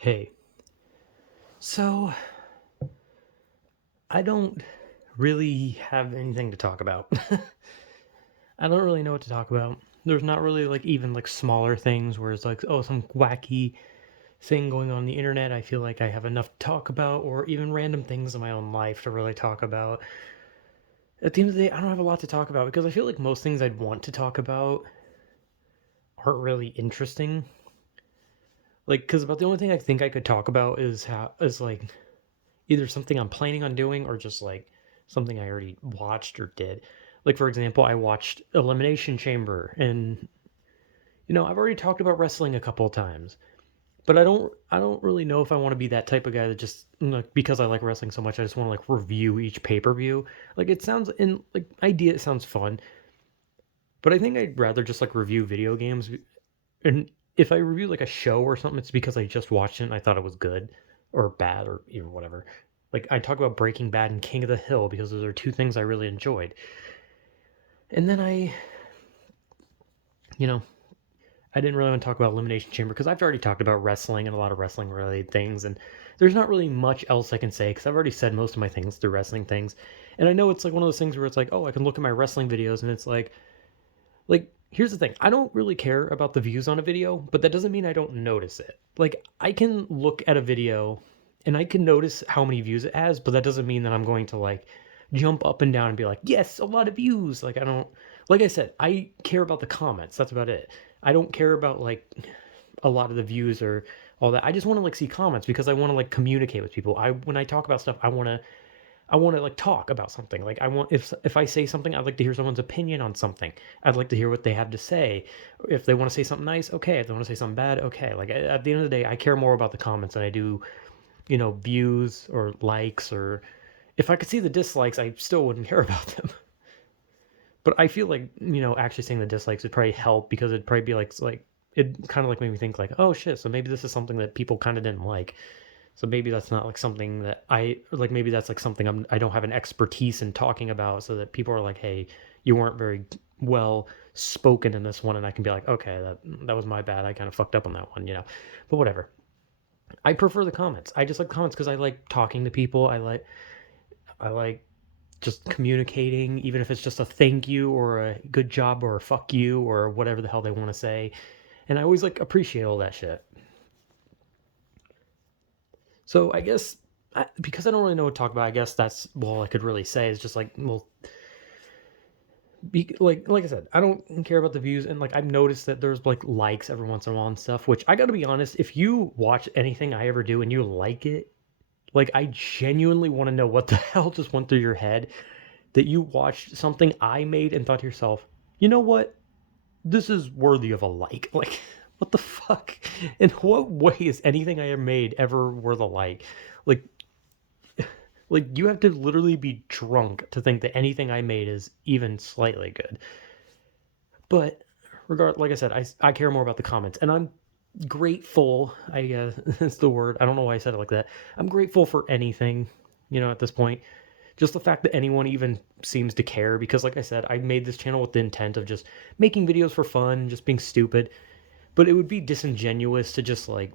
Hey, so I don't really have anything to talk about. I don't really know what to talk about. There's not really like even like smaller things where it's like, oh, some wacky thing going on the internet. I feel like I have enough to talk about, or even random things in my own life to really talk about. At the end of the day, I don't have a lot to talk about because I feel like most things I'd want to talk about aren't really interesting. Like, because about the only thing I think I could talk about is like either something I'm planning on doing or just like something I already watched or did. Like for example, I watched Elimination Chamber, and I've already talked about wrestling a couple of times, but I don't really know if I want to be that type of guy that just like because I like wrestling so much, I just want to like review each pay per view. Like it sounds in like idea, it sounds fun, but I think I'd rather just like review video games. And if I review like a show or something, it's because I just watched it and I thought it was good or bad or even whatever. Like I talk about Breaking Bad and King of the Hill because those are two things I really enjoyed. And then you know, I didn't really want to talk about Elimination Chamber because I've already talked about wrestling and a lot of wrestling related things, and there's not really much else I can say because I've already said most of my things through wrestling things. And I know it's like one of those things where it's like, oh, I can look at my wrestling videos and it's like here's the thing, I don't really care about the views on a video, but that doesn't mean I don't notice it. Like I can look at a video and I can notice how many views it has, but that doesn't mean that I'm going to like jump up and down and be like, yes, a lot of views. Like I don't, like I said, I care about the comments, that's about it. I don't care about like a lot of the views or all that. I just want to like see comments because I want to like communicate with people. I When I talk about stuff, I want to like talk about something. Like I want, if I say something, I'd like to hear someone's opinion on something. I'd like to hear what they have to say. If they want to say something nice, okay. If they want to say something bad, okay. Like at the end of the day, I care more about the comments than I do, views or likes. Or if I could see the dislikes, I still wouldn't care about them. But I feel like actually seeing the dislikes would probably help because it'd probably be like it kind of like made me think like, oh shit, so maybe this is something that people kind of didn't like. So maybe that's not like something that I like. Maybe that's like something I don't have an expertise in talking about. So that people are like, "Hey, you weren't very well spoken in this one," and I can be like, "Okay, that was my bad. I kind of fucked up on that one." But whatever. I prefer the comments. I just like comments because I like talking to people. I like just communicating, even if it's just a thank you or a good job or a fuck you or whatever the hell they want to say. And I always like appreciate all that shit. So I guess because I don't really know what to talk about, I guess that's all I could really say is just like, well, like I said, I don't care about the views, and like I've noticed that there's like likes every once in a while and stuff. Which I got to be honest, if you watch anything I ever do and you like it, like I genuinely want to know what the hell just went through your head that you watched something I made and thought to yourself, you know what, this is worthy of a like. Like, what the fuck? In what way is anything I ever made ever worth a like? Like, you have to literally be drunk to think that anything I made is even slightly good. But like I said, I care more about the comments, and I'm grateful. I guess that's the word. I don't know why I said it like that. I'm grateful for anything, at this point. Just the fact that anyone even seems to care, because like I said, I made this channel with the intent of just making videos for fun, just being stupid. But it would be disingenuous to just like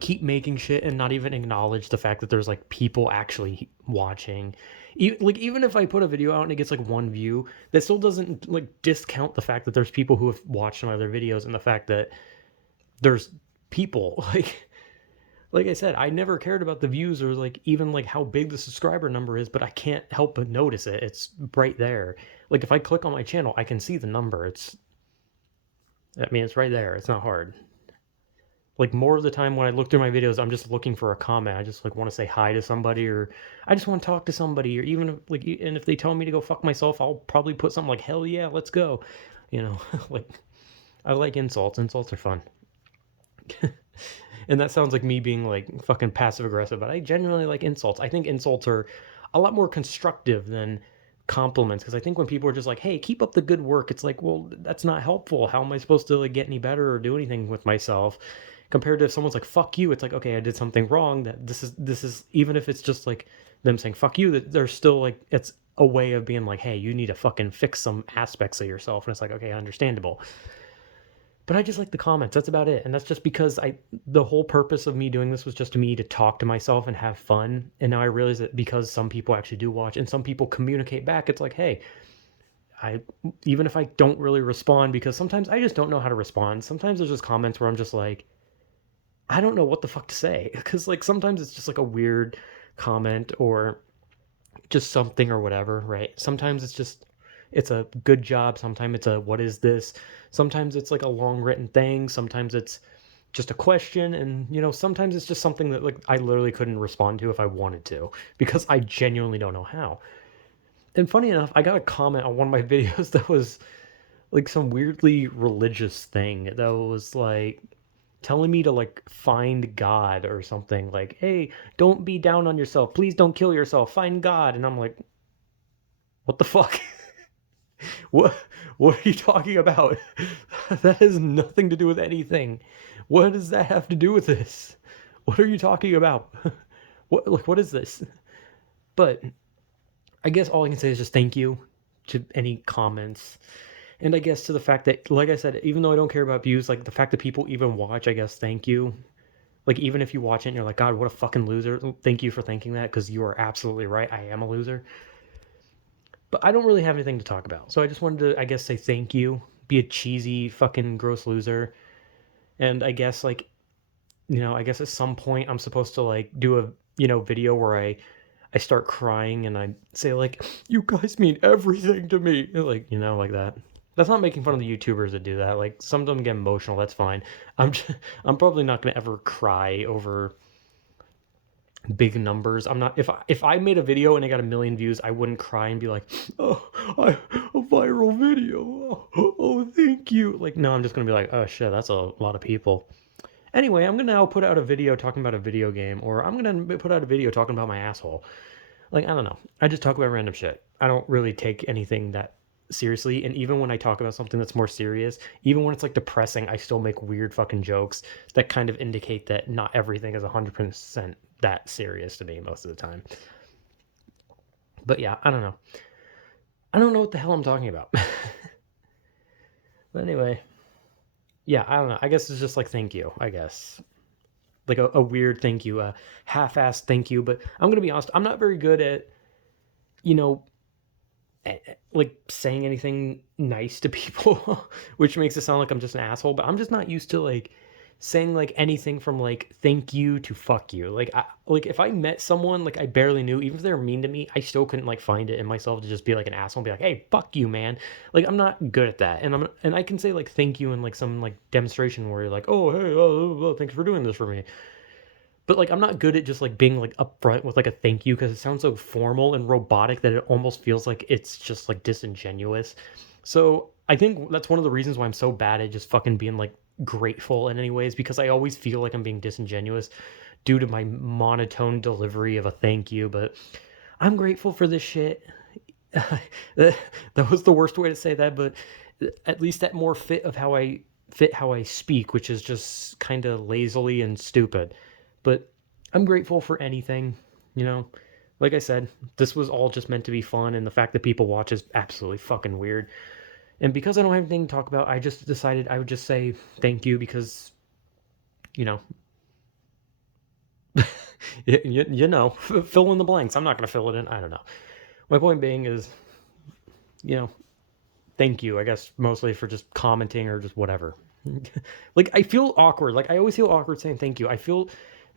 keep making shit and not even acknowledge the fact that there's like people actually watching. Even if I put a video out and it gets like one view, that still doesn't like discount the fact that there's people who have watched my other videos and the fact that there's people like I said, I never cared about the views or like even like how big the subscriber number is, but I can't help but notice it. It's right there. Like if I click on my channel, I can see the number. It's right there. It's not hard. Like more of the time when I look through my videos, I'm just looking for a comment. I just like want to say hi to somebody, or I just want to talk to somebody, or even if, like, and if they tell me to go fuck myself, I'll probably put something like "hell yeah, let's go," you know. Like I like insults. Insults are fun, and that sounds like me being like fucking passive aggressive, but I genuinely like insults. I think insults are a lot more constructive than compliments, because I think when people are just like, "Hey, keep up the good work," it's like, well, that's not helpful. How am I supposed to like get any better or do anything with myself? Compared to if someone's like "fuck you," it's like, okay, I did something wrong. That this is even if it's just like them saying "fuck you," that they're still like, it's a way of being like, hey, you need to fucking fix some aspects of yourself, and it's like, okay, understandable. But I just like the comments. That's about it. And that's just because the whole purpose of me doing this was just to me to talk to myself and have fun. And now I realize that because some people actually do watch and some people communicate back, it's like, hey, I even if I don't really respond, because sometimes I just don't know how to respond. Sometimes there's just comments where I'm just like, I don't know what the fuck to say. Because like sometimes it's just like a weird comment or just something or whatever, right? Sometimes it's a good job, sometimes it's a what is this? Sometimes it's like a long written thing, sometimes it's just a question, and sometimes it's just something that like I literally couldn't respond to if I wanted to because I genuinely don't know how. And funny enough, I got a comment on one of my videos that was like some weirdly religious thing that was like telling me to like find God or something like, hey, don't be down on yourself, please don't kill yourself, find God. And I'm like, what the fuck? What what are you talking about? That has nothing to do with anything. What does that have to do with this? What are you talking about? What is this? But I guess all I can say is just thank you to any comments. And I guess to the fact that, like I said, even though I don't care about views, like the fact that people even watch, I guess thank you. Like even if you watch it and you're like, God, what a fucking loser. Thank you for thinking that, because you are absolutely right. I am a loser. But I don't really have anything to talk about. So I just wanted to, I guess, say thank you, be a cheesy, fucking gross loser. And I guess, like, I guess at some point I'm supposed to, like, do a, video where I start crying and I say, like, you guys mean everything to me. Like, like that. That's not making fun of the YouTubers that do that. Like, some of them get emotional. That's fine. I'm probably not going to ever cry over big numbers. I'm not if I made a video and I got 1 million views, I wouldn't cry and be like, "Oh, a viral video. Oh, thank you." Like, no, I'm just gonna be like, "Oh shit, that's a lot of people." Anyway, I'm gonna now put out a video talking about a video game, or I'm gonna put out a video talking about my asshole. Like, I don't know. I just talk about random shit. I don't really take anything that seriously, and even when I talk about something that's more serious, even when it's like depressing, I still make weird fucking jokes that kind of indicate that not everything is 100% that serious to me most of the time. But yeah, I don't know. I don't know what the hell I'm talking about. But anyway, yeah, I don't know. I guess it's just like thank you, I guess. Like a weird thank you, a half-assed thank you. But I'm going to be honest, I'm not very good at, you know, like saying anything nice to people, which makes it sound like I'm just an asshole. But I'm just not used to like saying like anything from like thank you to fuck you. Like if I met someone like I barely knew, even if they're mean to me, I still couldn't like find it in myself to just be like an asshole and be like, hey, fuck you, man. Like I'm not good at that. And I can say like thank you in like some like demonstration where you're like, oh hey, thanks for doing this for me. But like I'm not good at just like being like upfront with like a thank you, because it sounds so formal and robotic that it almost feels like it's just like disingenuous. So I think that's one of the reasons why I'm so bad at just fucking being like grateful in any ways, because I always feel like I'm being disingenuous due to my monotone delivery of a thank you. But I'm grateful for this shit. That was the worst way to say that, but at least that more fit how I speak, which is just kind of lazily and stupid. But I'm grateful for anything, you know. Like I said, this was all just meant to be fun, and the fact that people watch is absolutely fucking weird. And because I don't have anything to talk about, I just decided I would just say thank you because, you know, fill in the blanks. I'm not going to fill it in. I don't know. My point being is, you know, thank you, I guess, mostly for just commenting or just whatever. Like, I feel awkward. Like, I always feel awkward saying thank you. I feel,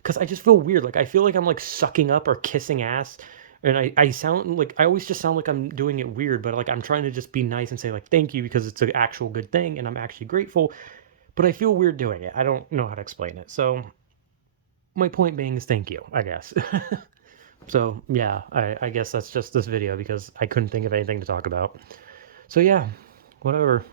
because I just feel weird. Like, I feel like I'm like sucking up or kissing ass. And I sound like, I always just sound like I'm doing it weird, but like I'm trying to just be nice and say like thank you because it's an actual good thing and I'm actually grateful. But I feel weird doing it. I don't know how to explain it. So, my point being is thank you, I guess. So, yeah, I guess that's just this video because I couldn't think of anything to talk about. So, yeah, whatever.